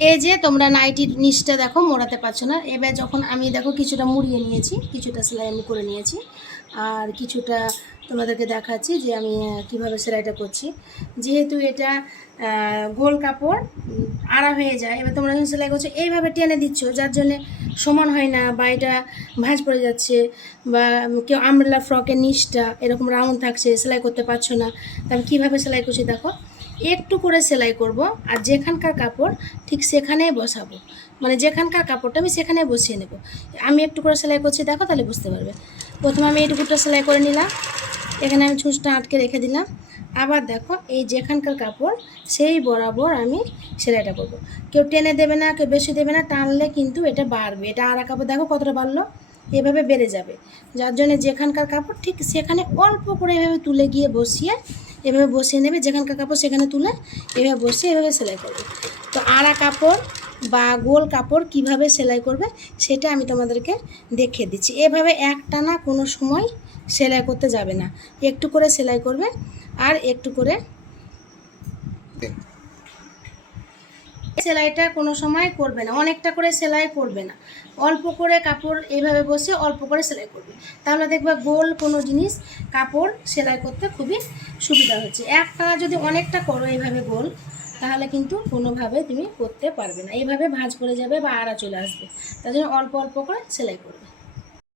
এই যে তোমরা নাইটির নিচটা দেখো, মোড়াতে পারছ না। এবার যখন আমি দেখো কিছুটা মুড়িয়ে নিয়েছি, কিছুটা সেলাই আমি করে নিয়েছি। আর কিছুটা তোমাদেরকে দেখাচ্ছি যে আমি কীভাবে সেলাইটা করছি। যেহেতু এটা গোল কাপড় আড়া হয়ে যায়, এবার তোমরা যখন সেলাই করছ, এইভাবে টেনে দিচ্ছ, যার জন্যে সমান হয় না বা এটা ভাঁজ পড়ে যাচ্ছে বা কেউ আমরেলা, ফ্রকের নিচটা এরকম রাউন্ড থাকছে, সেলাই করতে পারছ না। তা আমি কীভাবে সেলাই করছি দেখো। একটু করে সেলাই করব আর যেখানকার কাপড় ঠিক সেখানেই বসাবো। মানে যেখানকার কাপড়টা আমি সেখানে বসিয়ে নেব। আমি একটু করে সেলাই করছি, দেখো তাহলে বুঝতে পারবে। প্রথমে আমি এইটুকুটা সেলাই করে নিলাম। এখানে আমি ছুঁচটা আটকে রেখে দিলাম। আবার দেখো এই যেখানকার কাপড় সেই বরাবর আমি সেলাইটা করব। কেউ টেনে দেবে না, কেউ বেশি দেবে না, টানলে কিন্তু এটা বাড়বে। এটা আড়া কাপড় দেখো কতটা বাড়লো? এভাবে বেড়ে যাবে। যার জন্য যেখানকার কাপড় ঠিক সেখানে অল্প করে এভাবে তুলে গিয়ে বসিয়ে এভাবে বসিয়ে নেবে, যেখানকার কাপড় সেখানে তুলে এভাবে বসিয়ে এভাবে সেলাই করবে। তো আড়া কাপড় বা গোল কাপড় কীভাবে সেলাই করবে সেটা আমি তোমাদেরকে দেখিয়ে দিচ্ছি। এভাবে একটানা কোনো সময় সেলাই করতে যাবে না। একটু করে সেলাই করবে আর একটু করে সেলাইটা কোনো সময় করবে না, অনেকটা করে সেলাই করবে না। অল্প করে কাপড় এইভাবে বসে অল্প করে সেলাই করবে। তাহলে দেখবা গোল কোনো জিনিস কাপড় সেলাই করতে খুবই সুবিধা হচ্ছে। একটা যদি অনেকটা করো এইভাবে গোল, তাহলে কিন্তু কোনোভাবে তুমি করতে পারবে না। এইভাবে ভাঁজ পড়ে যাবে বা আড়া চলে আসবে। তার জন্য অল্প অল্প করে সেলাই করবে।